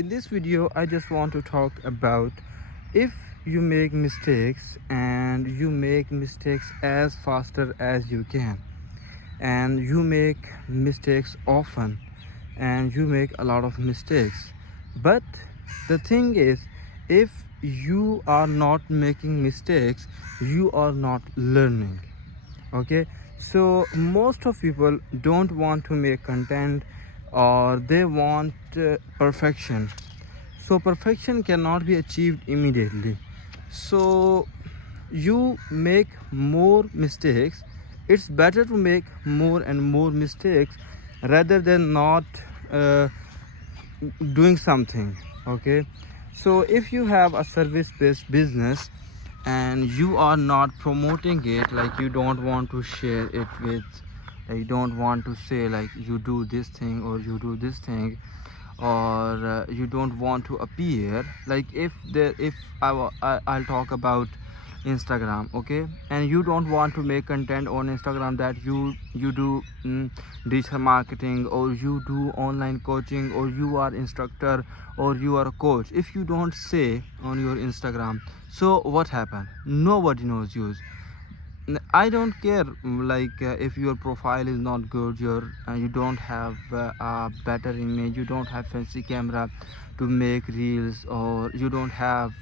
In this video, I just want to talk about if you make mistakes and you make mistakes as faster as you can, and you make mistakes often, and you make a lot of mistakes. But the thing is, if you are not making mistakes, you are not learning. Okay, so most of people don't want to make content, or they want perfection. So perfection cannot be achieved immediately, so you make more mistakes. It's better to make more and more mistakes rather than not uh, doing something. Okay, so if you have a service based business and you are not promoting it, like you don't want to share it with, you don't want to say like you do this thing or you do this thing, or you don't want to appear, like if I'll talk about Instagram. Okay, and you don't want to make content on Instagram that you do digital marketing, or you do online coaching, or you are instructor, or you are a coach. If you don't say on your Instagram, so what happened? Nobody knows you. I don't care, if your profile is not good, you don't have a better image, you don't have fancy camera to make reels, or you don't have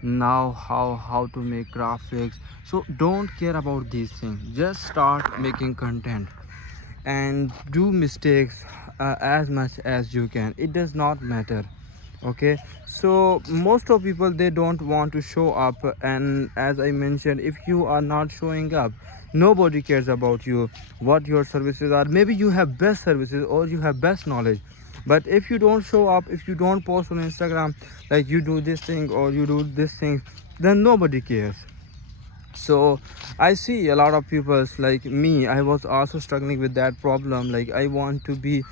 now how to make graphics. So don't care about these things, just start making content and do mistakes as much as you can. It does not matter. Okay, so most of people, they don't want to show up, and as I mentioned, if you are not showing up, nobody cares about you, what your services are. Maybe you have best services or you have best knowledge, but if you don't show up, if you don't post on Instagram like you do this thing or you do this thing, then nobody cares. So I see a lot of people like me. I was also struggling with that problem. Like, I want to be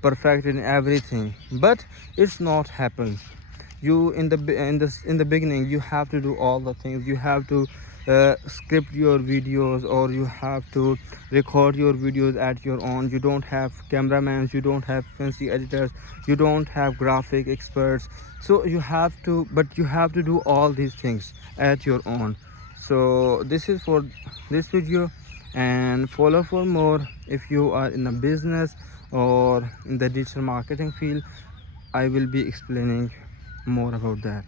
perfect in everything, but it's not happens. You in the beginning, you have to do all the things. You have to script your videos, or you have to record your videos at your own. You don't have cameramans, you don't have fancy editors, you don't have graphic experts. So you have to do all these things at your own. So this is for this video, and follow for more. If you are in a business or in the digital marketing field, I will be explaining more about that.